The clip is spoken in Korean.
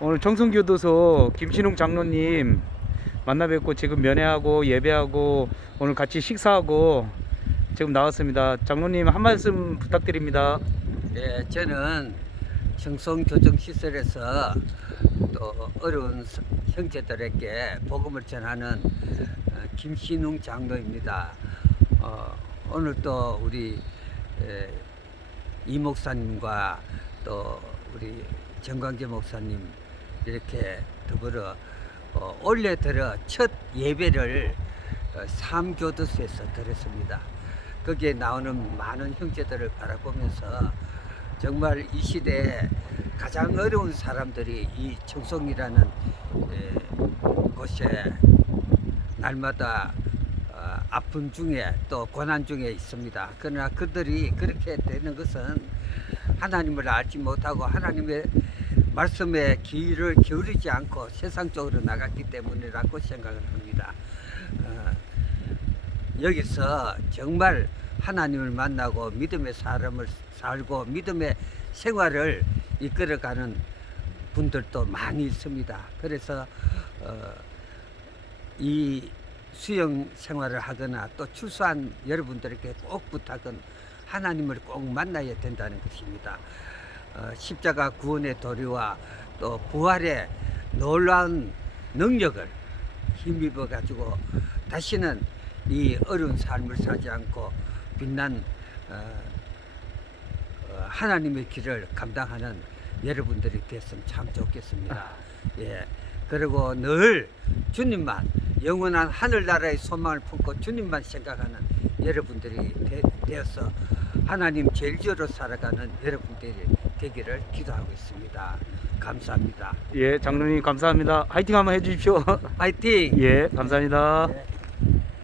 오늘 청송교도소 김신웅 장로님 만나 뵙고 지금 면회하고 예배하고 오늘 같이 식사하고 지금 나왔습니다. 장로님 한 말씀 부탁드립니다. 예, 저는 청송교정시설에서 또 어려운 서- 형제들에게 복음을 전하는 어, 김신웅 장로입니다. 어, 오늘 또 우리 에, 이 목사님과 또 우리 정광재 목사님 이렇게 더불어 어, 올해 들어 첫 예배를 어, 삼교도소에서 드렸습니다. 거기에 나오는 많은 형제들을 바라보면서 정말 이 시대에 가장 어려운 사람들이 이 청송이라는 에, 곳에 날마다 어, 아픔 중에 또 고난 중에 있습니다. 그러나 그들이 그렇게 되는 것은 하나님을 알지 못하고 하나님의 말씀에 귀를 기울이지 않고 세상 쪽으로 나갔기 때문이라고 생각을 합니다. 어, 여기서 정말 하나님을 만나고 믿음의 사람을 살고 믿음의 생활을 이끌어가는 분들도 많이 있습니다. 그래서 어, 이 수영 생활을 하거나 또 출소한 여러분들에게 꼭 부탁은 하나님을 꼭 만나야 된다는 것입니다. 어, 십자가 구원의 도리와 또 부활의 놀라운 능력을 힘입어 가지고 다시는 이 어려운 삶을 살지 않고 빛난 어, 어, 하나님의 길을 감당하는 여러분들이 됐으면 참 좋겠습니다. 예. 그리고 늘 주님만 영원한 하늘나라의 소망을 품고 주님만 생각하는 여러분들이 되, 되어서 하나님 제일지어로 살아가는 여러분들이 되기를 기도하고 있습니다. 감사합니다. 예, 장로님 감사합니다. 화이팅 한번 해주십시오. 파이팅! 예, 감사합니다. 네.